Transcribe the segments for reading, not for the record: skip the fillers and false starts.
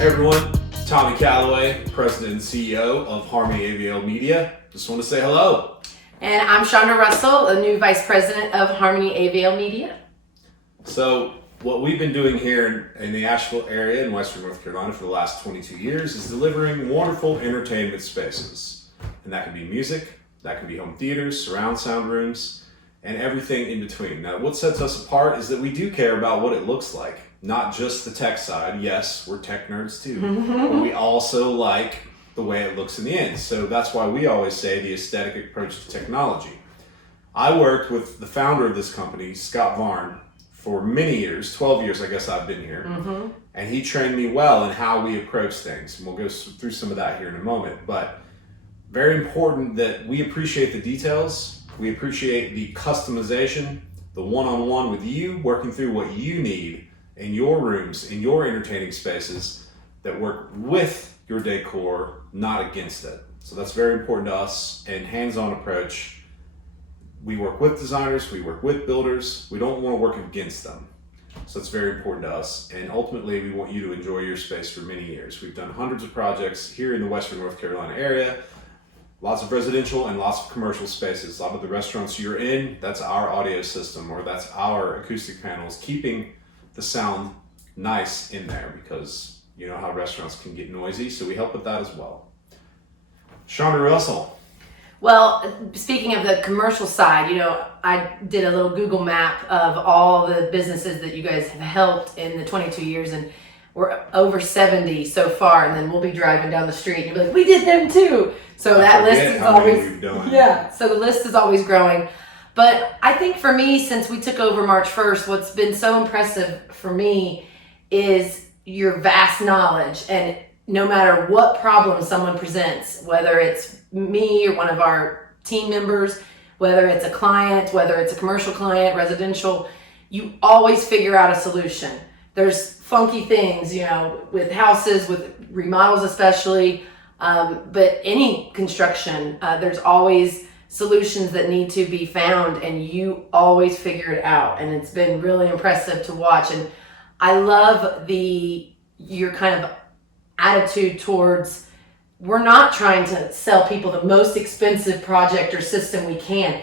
Hey everyone, Tommy Calloway, President and CEO of HarmonyAVL+media. Just want to say hello. And I'm Shawndra Russell, a new Vice President of HarmonyAVL+media. So what we've been doing here in the Asheville area in Western North Carolina for the last 22 years is delivering wonderful entertainment spaces. And that can be music, that can be home theaters, surround sound rooms, and everything in between. Now what sets us apart is that we do care about what it looks like. Not just the tech side. Yes, we're tech nerds too, but we also like the way it looks in the end. So that's why we always say the aesthetic approach to technology. I worked with the founder of this company, Scott Varn, for many years, 12 years I guess I've been here, and he trained me well in how we approach things. And we'll go through some of that here in a moment, but very important that we appreciate the details, we appreciate the customization, the one-on-one with you, working through what you need in your rooms, in your entertaining spaces that work with your decor, not against it. So that's very important to us, and hands-on approach. We work with designers, we work with builders, we don't want to work against them. So it's very important to us, and ultimately we want you to enjoy your space for many years. We've done hundreds of projects here in the Western North Carolina area, lots of residential and lots of commercial spaces. A lot of the restaurants you're in, that's our audio system, or that's our acoustic panels, keeping the sound nice in there, because you know how restaurants can get noisy, so we help with that as well. Shawndra Russell. Well, speaking of the commercial side, you know, I did a little Google map of all the businesses that you guys have helped in the 22 years, and we're over 70 so far, and then we'll be driving down the street and you'll be like, we did them too. So that list is always, so the list is always growing. But I think for me, since we took over March 1st, what's been so impressive for me is your vast knowledge. And no matter what problem someone presents, whether it's me or one of our team members, whether it's a client, whether it's a commercial client, residential, you always figure out a solution. There's funky things, you know, with houses, with remodels especially, but any construction, there's always solutions that need to be found, and you always figure it out, and it's been really impressive to watch. And I love your kind of attitude towards, we're not trying to sell people the most expensive project or system we can.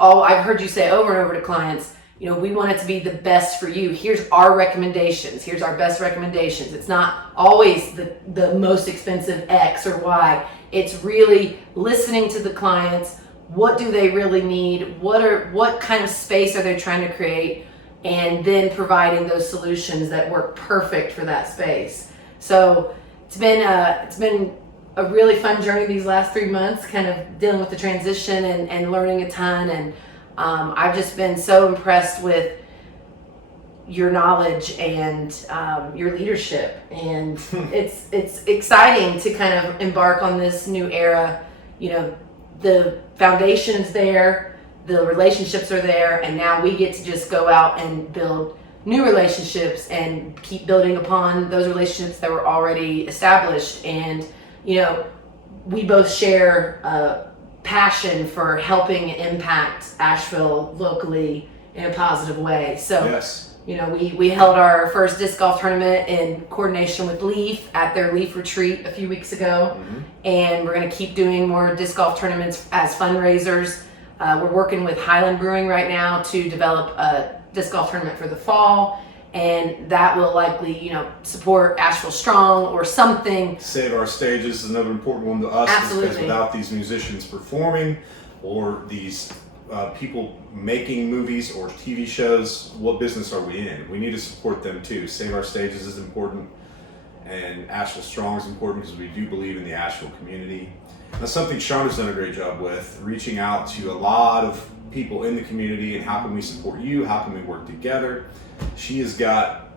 I've heard you say over and over to clients, you know, we want it to be the best for you. Here's our recommendations. Here's our best recommendations. It's not always the most expensive X or Y. It's really listening to the clients. What do they really need? What kind of space are they trying to create? And then providing those solutions that work perfect for that space. So it's been a really fun journey these last 3 months, kind of dealing with the transition and learning a ton. And I've just been so impressed with your knowledge and your leadership. And it's exciting to kind of embark on this new era. You know, the foundation's there, the relationships are there, and now we get to just go out and build new relationships and keep building upon those relationships that were already established. And, you know, we both share a passion for helping impact Asheville locally in a positive way. So, yes. You know, we held our first disc golf tournament in coordination with Leaf at their Leaf retreat a few weeks ago. And we're going to keep doing more disc golf tournaments as fundraisers. We're working with Highland Brewing right now to develop a disc golf tournament for the fall. And that will likely, you know, support Asheville Strong or something. Save Our Stages is another important one to us. Absolutely. Because without these musicians performing or these people making movies or TV shows, what business are we in? We need to support them too. Save Our Stages is important, and Asheville Strong is important because we do believe in the Asheville community. That's something Shawndra's done a great job with, reaching out to a lot of people in the community and how can we support you, how can we work together. She has got,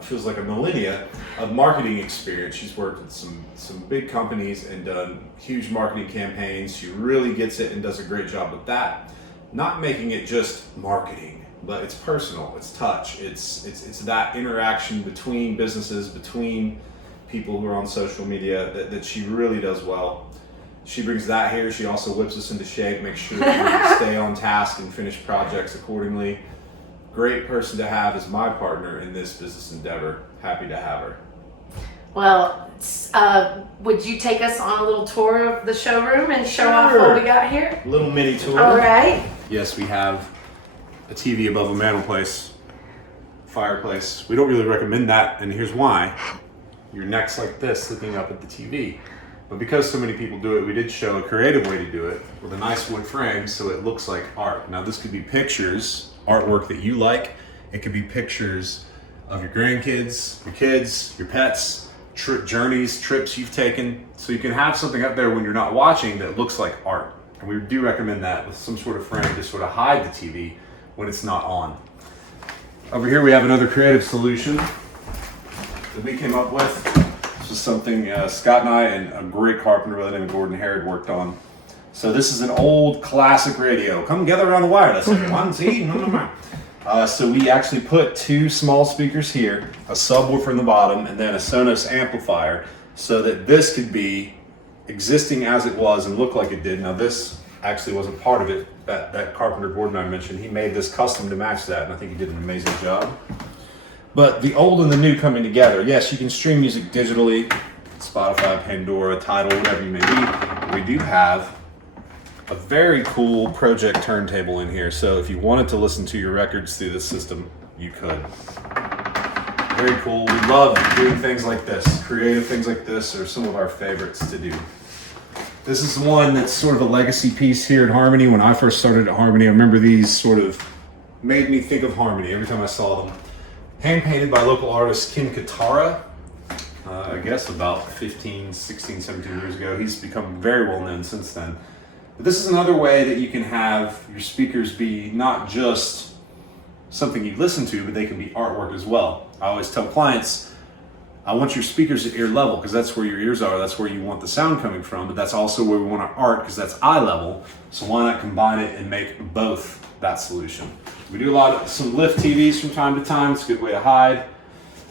feels like a millennia of marketing experience. She's worked with some big companies and done huge marketing campaigns. She really gets it and does a great job with that. Not making it just marketing, but it's personal, it's touch, it's that interaction between businesses, between people who are on social media that she really does well. She brings that here. She also whips us into shape, makes sure that we stay on task and finish projects accordingly. Great person to have as my partner in this business endeavor. Happy to have her. Well, would you take us on a little tour of the showroom and show off what we got here? Little mini tour. All right. Yes, we have a TV above a mantelpiece, fireplace. We don't really recommend that, and here's why. Your neck's like this, looking up at the TV. But because so many people do it, we did show a creative way to do it with a nice wood frame so it looks like art. Now this could be pictures, artwork that you like. It could be pictures of your grandkids, your kids, your pets, journeys, trips you've taken. So you can have something up there when you're not watching that looks like art. And we do recommend that with some sort of frame to sort of hide the TV when it's not on. Over here we have another creative solution that we came up with. This is something Scott and I and a great carpenter by the name of Gordon Harrod worked on. So this is an old classic radio. Come gather around the wireless, everyone. See? So we actually put two small speakers here, a subwoofer in the bottom, and then a Sonos amplifier, so that this could be existing as it was and look like it did. Now this actually wasn't part of it. That carpenter Gordon I mentioned, he made this custom to match that, and I think he did an amazing job. But the old and the new coming together. Yes, you can stream music digitally, Spotify, Pandora, Tidal, whatever you may be. We do have a very cool project turntable in here. So if you wanted to listen to your records through this system, you could. Very cool. We love doing things like this. Creative things like this are some of our favorites to do. This is one that's sort of a legacy piece here at Harmony. When I first started at Harmony, I remember these sort of made me think of Harmony every time I saw them. Hand painted by local artist Ken Katara, I guess about 15, 16, 17 years ago. He's become very well known since then. But this is another way that you can have your speakers be not just something you listen to, but they can be artwork as well. I always tell clients, I want your speakers at ear level because that's where your ears are, that's where you want the sound coming from, but that's also where we want our art because that's eye level. So why not combine it and make both that solution? We do some lift TVs from time to time. It's a good way to hide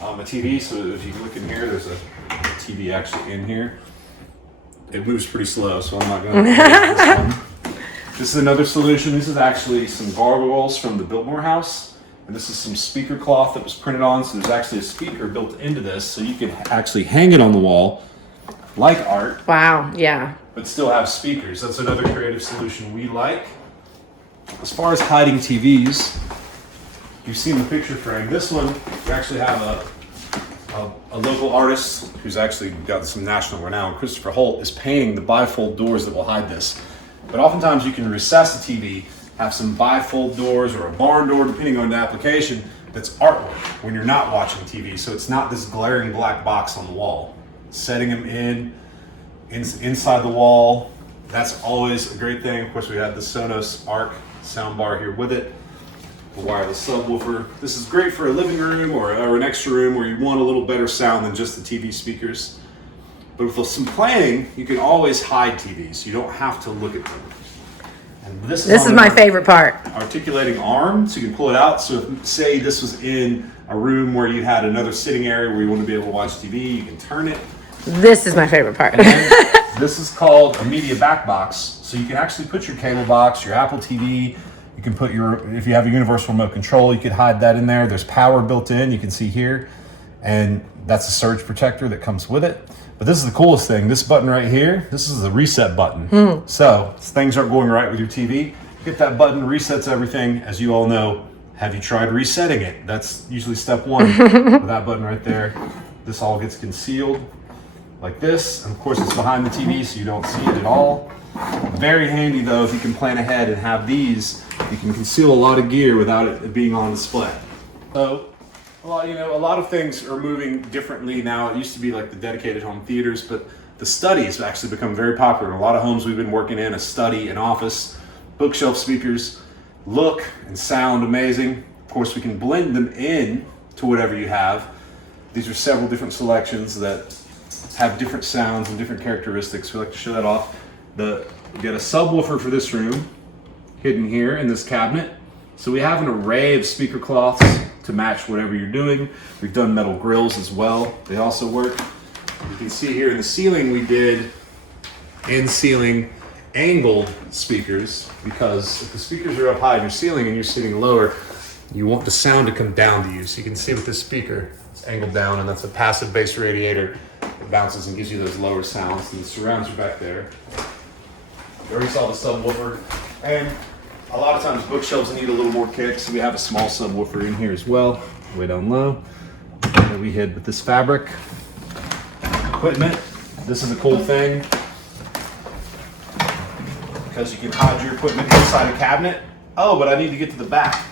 a TV. So if you look in here, there's a TV actually in here. It moves pretty slow, so I'm not going to this one. This is another solution. This is actually some gargoyles from the Biltmore house. And this is some speaker cloth that was printed on. So there's actually a speaker built into this. So you can actually hang it on the wall like art. Wow, yeah. But still have speakers. That's another creative solution we like. As far as hiding TVs, you've seen the picture frame. This one, we actually have a local artist who's actually got some national renown, Christopher Holt, is painting the bifold doors that will hide this. But oftentimes you can recess the TV, have some bifold doors or a barn door, depending on the application, that's artwork when you're not watching TV. So it's not this glaring black box on the wall. Setting them inside the wall, that's always a great thing. Of course, we have the Sonos Arc Sound Bar here with it, the wireless subwoofer. This is great for a living room or an extra room where you want a little better sound than just the TV speakers. But with some planning, you can always hide TVs. You don't have to look at them. And this is my favorite part. Articulating arm, so you can pull it out. So if, say this was in a room where you had another sitting area where you want to be able to watch TV, you can turn it. This is my favorite part. This is called a media back box. So you can actually put your cable box, your Apple TV, you can put if you have a universal remote control, you could hide that in there. There's power built in, you can see here. And that's a surge protector that comes with it. But this is the coolest thing. This button right here, this is the reset button. So if things aren't going right with your TV, hit that button, resets everything. As you all know, have you tried resetting it? That's usually step one. With that button right there, this all gets concealed like this. And of course it's behind the TV so you don't see it at all. Very handy though, if you can plan ahead and have these, you can conceal a lot of gear without it being on display. So, well, you know, a lot of things are moving differently now. It used to be like the dedicated home theaters, but the study has actually become very popular. In a lot of homes we've been working in, a study, an office, bookshelf speakers, look and sound amazing. Of course, we can blend them in to whatever you have. These are several different selections that have different sounds and different characteristics. We like to show that off. We got a subwoofer for this room, hidden here in this cabinet. So we have an array of speaker cloths to match whatever you're doing. We've done metal grills as well. They also work. You can see here in the ceiling we did in-ceiling angled speakers, because if the speakers are up high in your ceiling and you're sitting lower, you want the sound to come down to you. So you can see with this speaker, It's angled down, and that's a passive bass radiator. It bounces and gives you those lower sounds, and the surrounds are back there. You already saw the subwoofer, and a lot of times bookshelves need a little more kick, so we have a small subwoofer in here as well, way down low, that we hid with this fabric equipment. This is a cool thing because you can hide your equipment inside a cabinet. Oh, but I need to get to the back.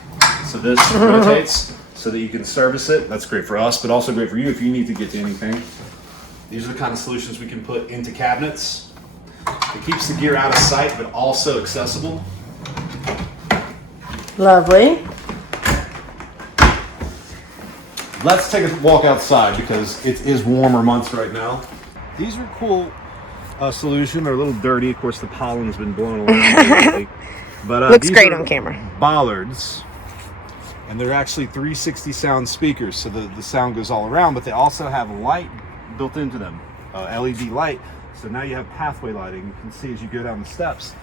So this rotates so that you can service it. That's great for us, but also great for you if you need to get to anything. These are the kind of solutions we can put into cabinets. It keeps the gear out of sight, but also accessible. Lovely. Let's take a walk outside because it is warmer months right now. These are cool solution. They're a little dirty. Of course, the pollen's been blowing around lately. But looks great on camera. Bollards, and they're actually 360 sound speakers, so the sound goes all around. But they also have light built into them, LED light. So now you have pathway lighting. You can see as you go down the steps.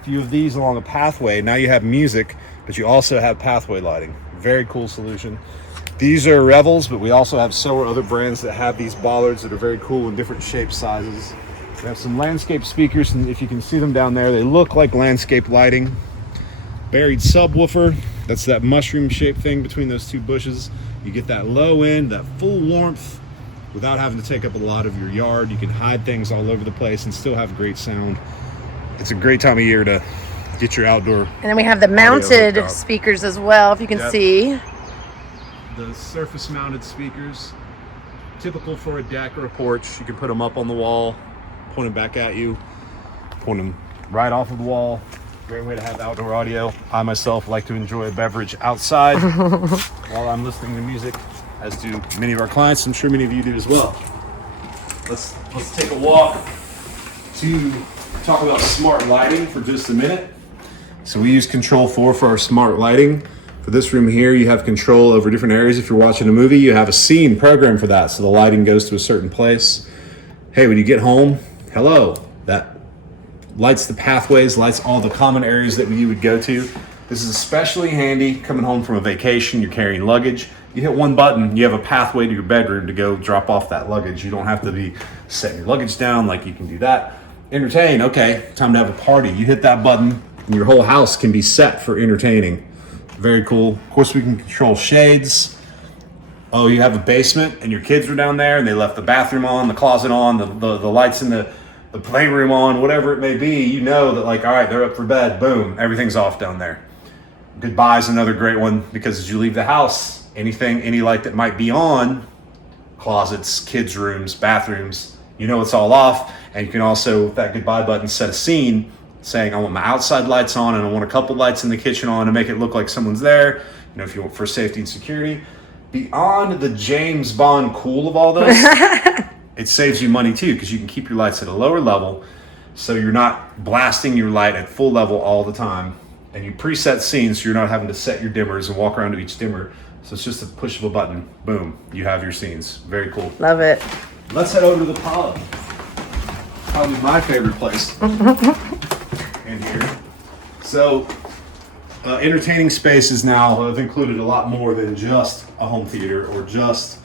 A few of these along a pathway. Now you have music, but you also have pathway lighting. Very cool solution. These are Revels, but we also have several other brands that have these bollards that are very cool in different shapes, sizes. We have some landscape speakers, and if you can see them down there, they look like landscape lighting. Buried subwoofer, that's that mushroom shaped thing between those two bushes. You get that low end, that full warmth without having to take up a lot of your yard. You can hide things all over the place and still have great sound. It's a great time of year to get your outdoor. And then we have the mounted speakers as well, if you can see. The surface mounted speakers, typical for a deck or a porch. You can put them up on the wall, point them back at you, point them right off of the wall. Great way to have outdoor audio. I myself like to enjoy a beverage outside while I'm listening to music, as do many of our clients. I'm sure many of you do as well. Let's take a walk to talk about smart lighting for just a minute. So we use Control 4 for our smart lighting. For this room here, you have control over different areas. If you're watching a movie, you have a scene programmed for that, so the lighting goes to a certain place. Hey, when you get home, hello, that lights the pathways, lights all the common areas that you would go to. This is especially handy coming home from a vacation, you're carrying luggage. You hit one button, you have a pathway to your bedroom to go drop off that luggage. You don't have to be setting your luggage down like you can do that. Entertain, okay, time to have a party. You hit that button and your whole house can be set for entertaining. Very cool. Of course, we can control shades. Oh, you have a basement and your kids are down there and they left the bathroom on, the closet on, the lights in the playroom on, whatever it may be. You know that, like, all right, they're up for bed. Boom, everything's off down there. Goodbye is another great one because as you leave the house, any light that might be on, closets, kids' rooms, bathrooms, you know it's all off. And you can also, with that goodbye button, set a scene saying I want my outside lights on and I want a couple lights in the kitchen on to make it look like someone's there, you know, if you want for safety and security. Beyond the James Bond cool of all this, it saves you money too because you can keep your lights at a lower level so you're not blasting your light at full level all the time, and you preset scenes so you're not having to set your dimmers and walk around to each dimmer. So it's just a push of a button, boom, you have your scenes. Very cool. Love it. Let's head over to the pod. Probably my favorite place. In here. So entertaining spaces now have included a lot more than just a home theater or just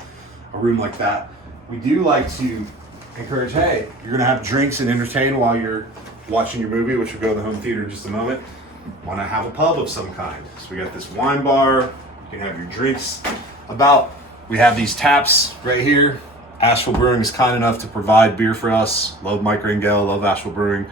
a room like that. We do like to encourage, hey, you're gonna have drinks and entertain while you're watching your movie, which will go to the home theater in just a moment. Why not have a pub of some kind? So we got this wine bar, you can have your drinks we have these taps right here. Asheville Brewing is kind enough to provide beer for us. Love Mike Rangel, love Asheville Brewing.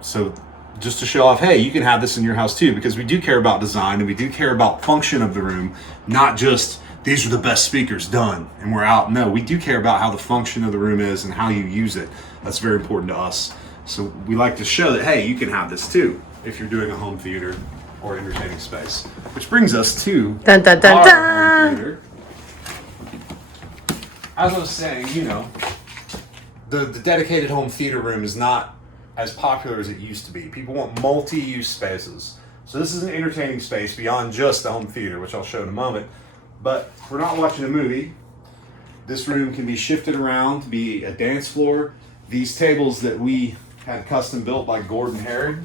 So just to show off, hey, you can have this in your house too, because we do care about design and we do care about function of the room, not just these are the best speakers done and we're out. No, we do care about how the function of the room is and how you use it. That's very important to us. So we like to show that, hey, you can have this too if you're doing a home theater or entertaining space. Which brings us to Dun, dun, dun, our dun. home theater. As I was saying, you know, the dedicated home theater room is not as popular as it used to be. People want multi-use spaces. So this is an entertaining space beyond just the home theater, which I'll show in a moment. But if we're not watching a movie, this room can be shifted around to be a dance floor. These tables that we had custom built by Gordon Herod,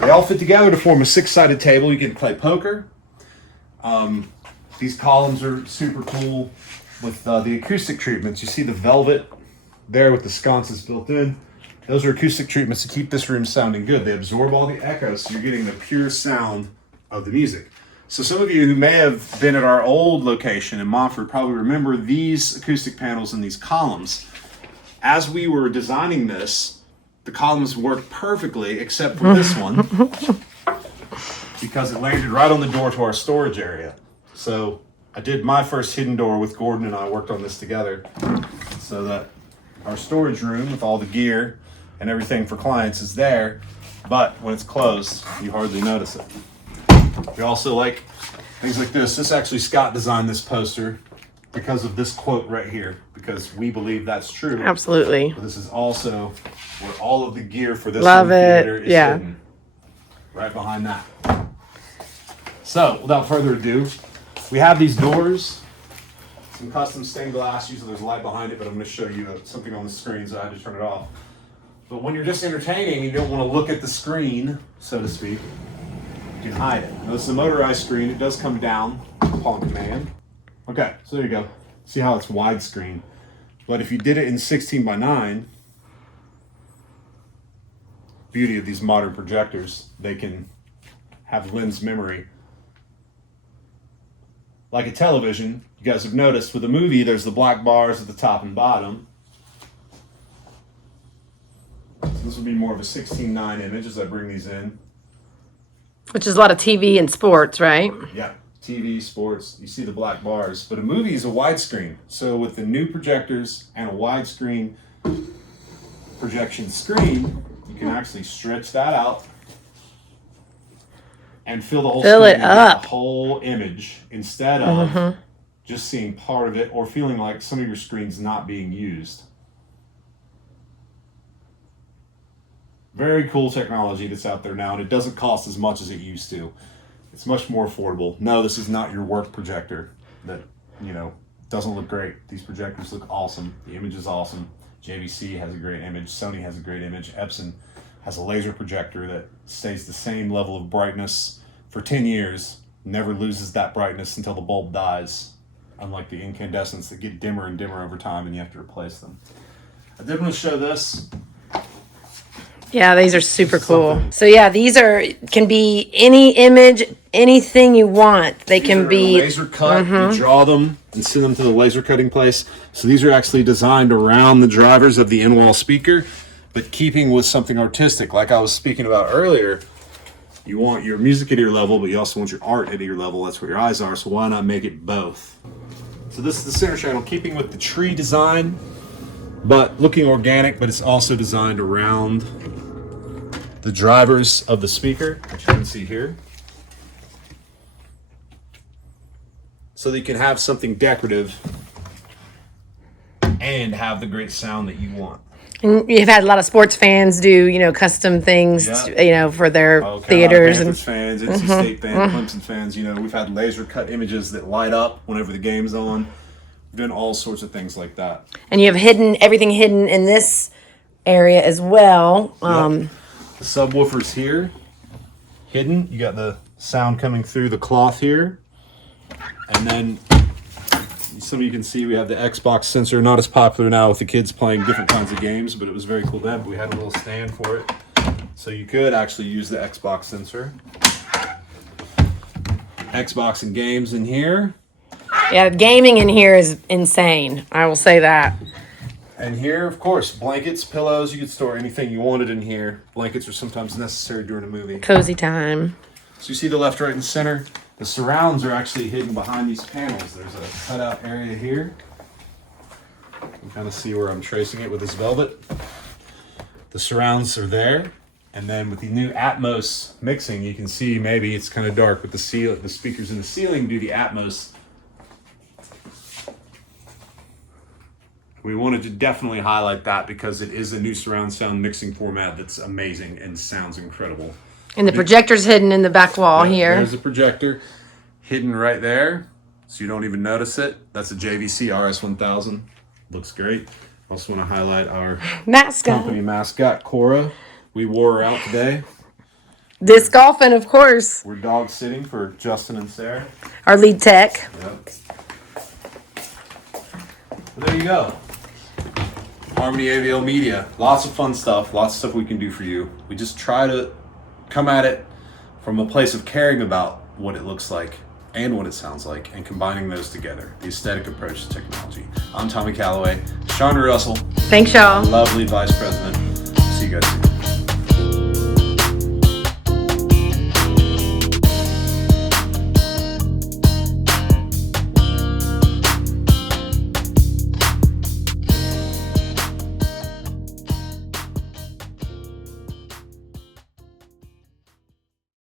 they all fit together to form a 6-sided table. You can play poker. These columns are super cool with the acoustic treatments. You see the velvet there with the sconces built in. Those are acoustic treatments to keep this room sounding good. They absorb all the echoes, so you're getting the pure sound of the music. So some of you who may have been at our old location in Montford probably remember these acoustic panels and these columns. As we were designing this, the columns worked perfectly except for this one because it landed right on the door to our storage area. So I did my first hidden door with Gordon, and I worked on this together so that our storage room with all the gear and everything for clients is there, but when it's closed, you hardly notice it. We also like things like this. This actually, Scott designed this poster because of this quote right here, because we believe that's true. Absolutely. But this is also where all of the gear for this Love theater it. is Yeah. hidden. Right behind that. So, without further ado, we have these doors, some custom stained glass. Usually there's a light behind it, but I'm going to show you something on the screen, so I had to turn it off. But when you're just entertaining, you don't want to look at the screen, so to speak. You can hide it. Now, this is a motorized screen. It does come down upon command. Okay, so there you go. See how it's widescreen. But if you did it in 16:9, beauty of these modern projectors, they can have lens memory. Like a television, you guys have noticed with a movie, there's the black bars at the top and bottom. So this will be more of a 16:9 image as I bring these in. Which is a lot of TV and sports, right? Yeah, TV, sports, you see the black bars. But a movie is a widescreen. So with the new projectors and a widescreen projection screen, you can actually stretch that out and fill the whole Fill screen it with up. the whole image instead of just seeing part of it or feeling like some of your screen's not being used. Very cool technology that's out there now, and it doesn't cost as much as it used to. It's much more affordable. No, this is not your work projector that, doesn't look great. These projectors look awesome. The image is awesome. JVC has a great image. Sony has a great image. Epson has a laser projector that stays the same level of brightness for 10 years, never loses that brightness until the bulb dies, unlike the incandescents that get dimmer and dimmer over time and you have to replace them. I did want to show this. Yeah, these are super cool. Something. So yeah, these can be any image, anything you want. They These can are be laser cut. You draw them and send them to the laser cutting place. So these are actually designed around the drivers of the in-wall speaker, but keeping with something artistic. Like I was speaking about earlier, you want your music at ear level, but you also want your art at ear level. That's where your eyes are, so why not make it both? So this is the center channel, keeping with the tree design, but looking organic, but it's also designed around the drivers of the speaker, which you can see here. So that you can have something decorative and have the great sound that you want. And you've had a lot of sports fans do, custom things, Yeah. For their Carolina theaters Panthers fans, NC State fans, Clemson fans, we've had laser cut images that light up whenever the game's on. We've done all sorts of things like that. and you have everything hidden in this area as well. Yep. The subwoofer's here, hidden. You got the sound coming through the cloth here. And then some of you can see we have the Xbox sensor, not as popular now with the kids playing different kinds of games, but it was very cool then. But we had a little stand for it. So you could actually use the Xbox sensor. Xbox and games in here. Yeah, gaming in here is insane. I will say that. And here, of course, blankets, pillows. You could store anything you wanted in here. Blankets are sometimes necessary during a movie. Cozy time. So you see the left, right, and center. The surrounds are actually hidden behind these panels. There's a cutout area here. You can kind of see where I'm tracing it with this velvet. The surrounds are there. And then with the new Atmos mixing, you can see maybe it's kind of dark with the speakers in the ceiling do the Atmos. We wanted to definitely highlight that because it is a new surround sound mixing format that's amazing and sounds incredible. And the projector's hidden in the back wall here. There's a projector hidden right there, so you don't even notice it. That's a JVC RS1000. Looks great. Also want to highlight our Mascot. company mascot, Cora. We wore her out today. Disc golfing, of course. We're dog sitting for Justin and Sarah. Our lead tech. Yep. Well, there you go. HarmonyAVL+media. Lots of fun stuff. Lots of stuff we can do for you. We just try to come at it from a place of caring about what it looks like and what it sounds like, and combining those together. The aesthetic approach to technology. I'm Tommy Calloway. Shawndra Russell. Thanks, y'all. Lovely Vice President. See you guys soon.